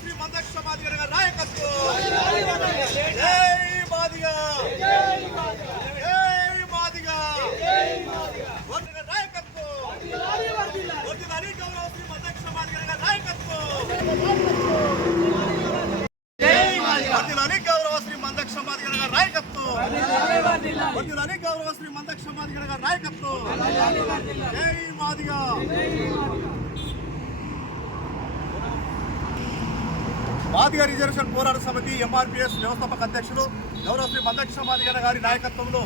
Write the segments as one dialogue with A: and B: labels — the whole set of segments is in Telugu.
A: శ్రీ మందక్ష మాదిగ గారి నాయకత్వం జై మాదిగా జై మాదిగా నాయకత్వం గౌరవ శ్రీ మందక్ష మాదిగ గారి నాయకత్వం గౌరవ శ్రీ మందక్ష మాదిగ గారి నాయకత్వం గౌరవ శ్రీ మందక్ష మాదిగ గారి నాయకత్వం జై మాదిగా. మాదిగ రిజర్వేషన్ పోరాట సమితి ఎంఆర్పిఎస్ వ్యవస్థాపక అధ్యక్షులు గౌరవ శ్రీ మందక్ష మాదిగ గారి నాయకత్వంలో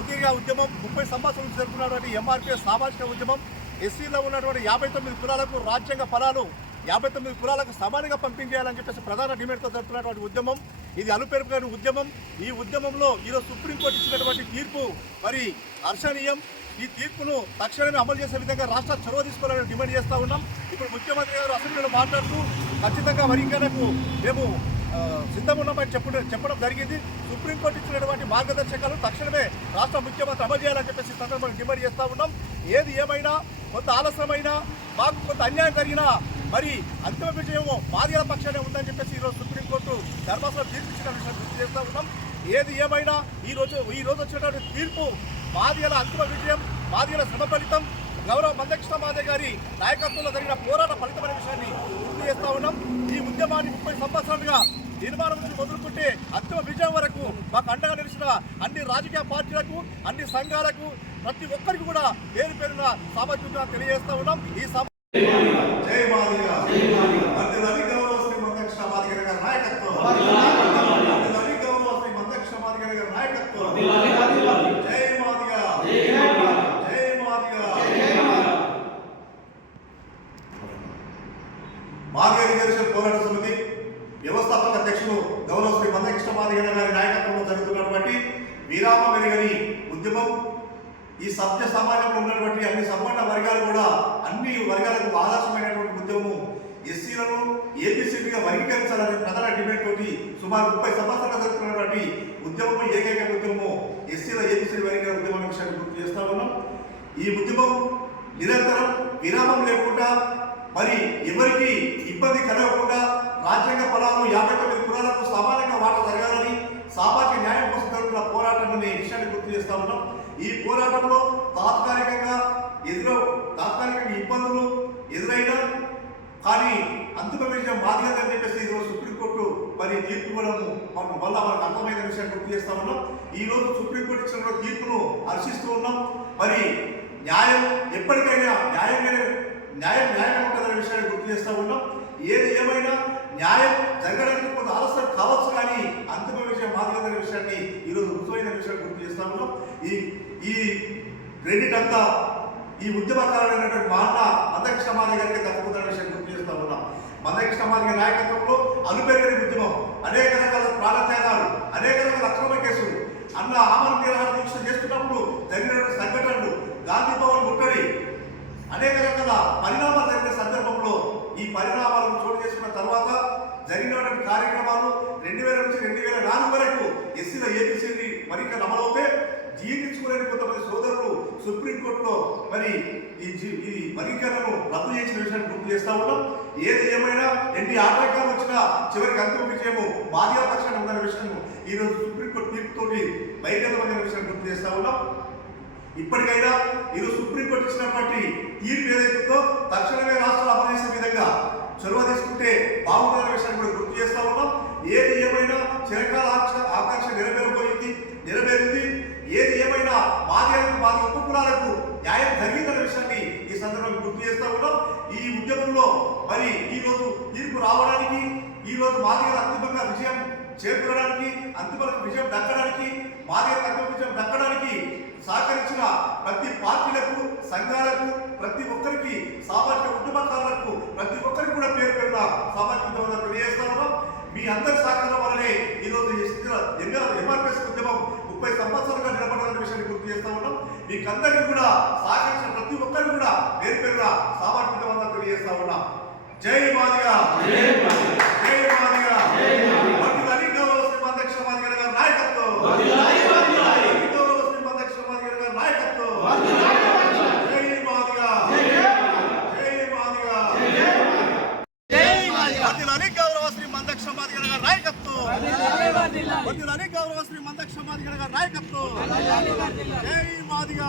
A: ఉద్యోగ ఉద్యమం ముప్పై సంవత్సరాలు జరుపుకున్నటువంటి ఎంఆర్పిఎస్ సామాజిక ఉద్యమం ఎస్సీలో ఉన్నటువంటి యాభై తొమ్మిది కులాలకు రాజ్యాంగ ఫలాలు యాభై తొమ్మిది కులాలకు సమానంగా పంపించేయాలని చెప్పేసి ప్రధాన డిమాండ్తో జరుపుతున్నటువంటి ఉద్యమం. ఇది అలుపెరుపుగాని ఉద్యమం. ఈ ఉద్యమంలో ఈరోజు సుప్రీంకోర్టు ఇచ్చినటువంటి తీర్పు మరి హర్షణీయం. ఈ తీర్పును తక్షణమే అమలు చేసే విధంగా రాష్ట్ర చొరవ తీసుకోవాలని డిమాండ్ చేస్తూ ఉన్నాం. ఇప్పుడు ముఖ్యమంత్రి గారు అసెంబ్లీలో మాట్లాడుతూ ఖచ్చితంగా వర్గీకరణకు మేము ఆ, ఉన్నామని చెప్పడం చెప్పడం జరిగింది. సుప్రీంకోర్టు ఇచ్చినటువంటి మార్గదర్శకాలు తక్షణమే రాష్ట్ర ముఖ్యమంత్రి అమలు చేయాలని చెప్పేసి సందర్భంగా డిమాండ్ చేస్తూ ఉన్నాం. ఏది ఏమైనా కొంత ఆలస్యమైనా మాకు కొంత అన్యాయం జరిగినా మరి అంతిమ విజయము మాదిగల పక్షానే ఉందని చెప్పేసి ఈరోజు సుప్రీంకోర్టు ధర్మాసనం తీర్పు ఇచ్చిన విషయం గుర్తు చేస్తూ ఉన్నాం. ఏది ఏమైనా ఈ రోజు ఈ రోజు వచ్చినటువంటి తీర్పు మాదిగల అంతిమ విజయం మాదిగల శ్రమ ఫలితం గౌరవ మందకృష్ణ మాదే గారి నాయకత్వంలో జరిగిన పోరాట ఫలితమైన విషయాన్ని గుర్తు చేస్తా ఉన్నాం. ఈ ఉద్యమాన్ని ముప్పై సంవత్సరాలుగా నిర్మాణం నుంచి మొదలుకుంటే అంతిమ విజయం వరకు మాకు అండగా నిలిచిన అన్ని రాజకీయ పార్టీలకు అన్ని సంఘాలకు ప్రతి ఒక్కరికి కూడా పేరు పేరున సామాజికంగా తెలియజేస్తా ఉన్నాం. ఈ నాయకత్వం. జై మాదిగా వర్ధిల్లాలి గౌరవ శ్రీ మందకృష్ణ మాదిగ గారి నాయకత్వం వర్ధిల్లాలి గౌరవ శ్రీ మందకృష్ణ మాదిగ గారి నాయకత్వం జై మాదిగా జై మాదిగా మాదిగ రిజర్వేషన్ పోరాట సమితి వ్యవస్థాపక అధ్యక్షులు గౌరవ శ్రీ మందకృష్ణ గారి నాయకత్వంలో జరుగుతున్నటువంటి విరామ మెరుగని ఉద్యమం ఈ సభ్య సమాజంలో ఉన్నటువంటి అన్ని సంపన్న వర్గాలు కూడా అన్ని వర్గాలకు ఆదర్శమైనటువంటి ఉద్యమము. ఎస్సీలను ఏబీసీగా వర్గీకరించాలనే ప్రధాన డిమాండ్ తోటి సుమారు ముప్పై సంవత్సరాలు జరుగుతున్నటువంటి ఉద్యమము ఏకైక ఉద్యమము ఎస్సీల ఏబీసీ వర్గీకరణ ఉద్యమం విషయాన్ని గుర్తు చేస్తా ఉన్నాం. ఈ ఉద్యమం నిరంతరం విరామం లేకుండా మరి ఎవరికి ఇబ్బంది కలగకుండా రాజ్యాంగ ఫలాలు యాభై తొమ్మిది కులాలకు సమానంగా వాటా జరగాలని సామాజిక న్యాయం కోసం జరుగుతున్న పోరాటం అనే గుర్తు చేస్తా ఉన్నాం. ఈ పోరాటంలో తాత్కాలికంగా ఎదురు తాత్కాలికంగా ఇబ్బందులు ఎదురైనా కానీ అంతిమ విషయం బాధ్యత అని చెప్పేసి ఈరోజు సుప్రీంకోర్టు మరి తీర్పు ఇవ్వడము మనకు వల్ల మనకు అర్థమైన విషయాన్ని గుర్తు చేస్తా ఉన్నాం. ఈ రోజు సుప్రీంకోర్టు ఇచ్చిన తీర్పును హర్షిస్తూ ఉన్నాం. మరి న్యాయం ఎప్పటికైనా న్యాయం న్యాయం న్యాయం ఉంటుందనే విషయాన్ని గుర్తు చేస్తా ఉన్నాం. ఏది ఏమైనా న్యాయం జరగడానికి కొంత ఆలస్యం కావచ్చు కానీ అంతిమ విషయం బాధ్యత విషయాన్ని ఈరోజు ముఖ్యమైన విషయాన్ని గుర్తు చేస్తా ఉన్నాం. ఈ ఈ క్రెడిట్ అంతా ఈ ఉద్యమకారుడైనటువంటి మా అన్న మందకృష్ణ మాది గారికి దక్కుతుందన్న విషయాన్ని గుర్తు చేస్తా ఉన్నాం. మందకృష్ణ మాది నాయకత్వంలో అలుపెరగని ఉద్యమం అనేక రకాల ప్రాణత్యాగాలు అనేక రకాల అక్రమ కేసులు అన్న ఆమరణ నిరాహార దీక్ష చేస్తున్నప్పుడు జరిగినటువంటి కార్యక్రమాలు రెండు వేల నుంచి రెండు వేల నాలుగు వరకు ఎస్సీల ఏపీసీని మరింత అమలవుతే జీర్ణించుకునే కొంతమంది సోదరులు సుప్రీంకోర్టులో మరి ఈ ఈ వర్గీకరణను రద్దు చేసిన విషయాన్ని గుర్తు చేస్తా ఉన్నాం. ఏది ఏమైనా ఎన్ని ఆటంకాలు వచ్చినా చివరికి అంతిమ విజయము బాధ్యత పక్షాన్ని ఉందన్న విషయం ఈరోజు సుప్రీంకోర్టు తీర్పుతోటి బహిర్గతమైన విషయాన్ని గుర్తు చేస్తా ఉన్నాం. ఇప్పటికైనా ఈరోజు సుప్రీంకోర్టు ఇచ్చినటువంటి తీర్పు ఏదైతుందో తక్షణమే రాష్ట్రాలు అమలు చేసే విధంగా చొరవ తీసుకుంటే బాగుంటుందనే విషయాన్ని కూడా గుర్తు చేస్తా ఉన్నాం. ఏది ఏమైనా చిరకాల ఆకాంక్ష ఆకాంక్ష నెరవేరబోయింది నెరవేరింది ఏది ఏమైనా బాధ్యతకు బాధ్య ఉప కులాలకు న్యాయం జరిగిందనే విషయాన్ని ఈ సందర్భంగా గుర్తు చేస్తా ఉన్నాం. ఈ ఉద్యమంలో మరి ఈ రోజు తీర్పు రావడానికి ఈ రోజు మాదిగల అంతిమంగా విజయం చేరుకోవడానికి అంతిమ విజయం దక్కడానికి మాదిగల అంతిమ విజయం సమర్పించడం వల్ల తెలియజేస్తా ఉన్నాం. మీ అందరి సహకారం వల్లనే ఈరోజు ఎన్నో ఎంఆర్పిఎస్ ఉద్యమం ముప్పై సంవత్సరాలుగా నిలబడాలనే విషయాన్ని గుర్తు చేస్తా ఉన్నాం. మీకందరికీ కూడా సహకరించిన ప్రతి ఒక్కరు కూడా పేరు పేరున సామర్థ్యం తెలియజేస్తా ఉన్నాం. జై మాదిగా. వర్ధిల్లాలి గౌరవ శ్రీ మంద గారి నాయకత్వం. వర్ధిల్లాలి గౌరవ శ్రీ మంద గారి నాయకత్వం. జై మాదిగా.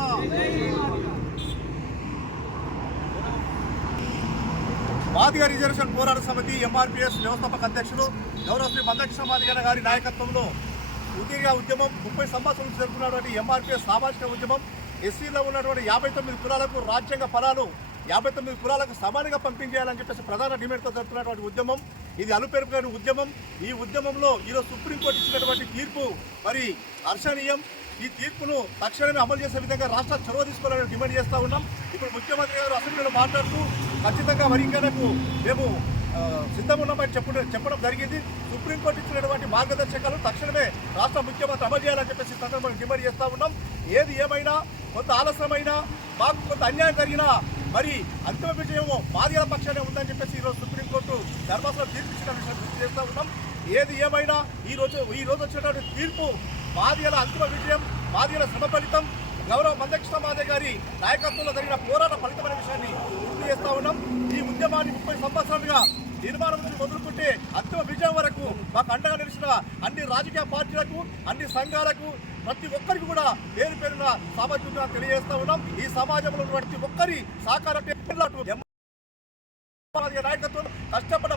A: మాదిగ రిజర్వేషన్ పోరాట సమితి ఎంఆర్పిఎస్ వ్యవస్థాపక అధ్యక్షుడు గౌరవ శ్రీ మందకృష్ణ గారి నాయకత్వంలో ఉద్యోగ ఉద్యమం ముప్పై సంవత్సరాలు జరుపుకున్నటువంటి ఎంఆర్పిఎస్ సామాజిక ఉద్యమం ఎస్సీలో ఉన్నటువంటి యాభై తొమ్మిది కులాలకు రాజ్యాంగ ఫలాలు యాభై తొమ్మిది కులాలకు సమానంగా పంపించేయాలని చెప్పేసి ప్రధాన డిమాండ్తో జరుపుతున్నటువంటి ఉద్యమం. ఇది అలుపెరుపుగాని ఉద్యమం. ఈ ఉద్యమంలో ఈరోజు సుప్రీంకోర్టు ఇచ్చినటువంటి తీర్పు మరి హర్షణీయం. ఈ తీర్పును తక్షణమే అమలు చేసే విధంగా రాష్ట్ర చొరవ తీసుకోవాలని డిమాండ్ చేస్తూ ఉన్నాం. ఇప్పుడు ముఖ్యమంత్రి గారు అసెంబ్లీలో మాట్లాడుతూ ఖచ్చితంగా వరీకరణకు మేము ఆ, సిద్ధంగా ఉన్నామని చెప్పడం చెప్పడం జరిగింది. సుప్రీంకోర్టు ఇచ్చినటువంటి మార్గదర్శకాలు తక్షణమే రాష్ట్ర ముఖ్యమంత్రి అమలు చేయాలని చెప్పేసి సందర్భంగా డిమాండ్ చేస్తూ ఉన్నాం. ఏది ఏమైనా కొంత ఆలస్యమైనా మాకు కొంత అన్యాయం జరిగినా మరి అంతిమ విజయం మాదిగల పక్షానే ఉందని చెప్పేసి ఈరోజు సుప్రీంకోర్టు ధర్మాసనం తీర్పు ఇచ్చిన విషయం గుర్తు చేస్తా ఉన్నాం. ఏది ఏమైనా ఈ రోజు ఈ రోజు వచ్చినటువంటి తీర్పు మాదిగల అంతిమ విజయం మాదిగల శ్రమ ఫలితం గౌరవ మందకృష్ణ మాదే గారి నాయకత్వంలో జరిగిన పోరాట ఫలితమైన విషయాన్ని గుర్తు చేస్తా ఉన్నాం. ఈ ఉద్యమాన్ని ముప్పై సంవత్సరాలుగా నిర్మాణం నుంచి మొదలుకుంటే అంతిమ విజయం వరకు మాకు అండగా చేసిన అన్ని రాజకీయ పార్టీలకు అన్ని సంఘాలకు ప్రతి ఒక్కరికి కూడా పేరు పేరున సామాజికంగా తెలియజేస్తా ఉన్నాం. ఈ సమాజంలో ప్రతి ఒక్కరి సహకారం నాయకత్వం కష్టపడ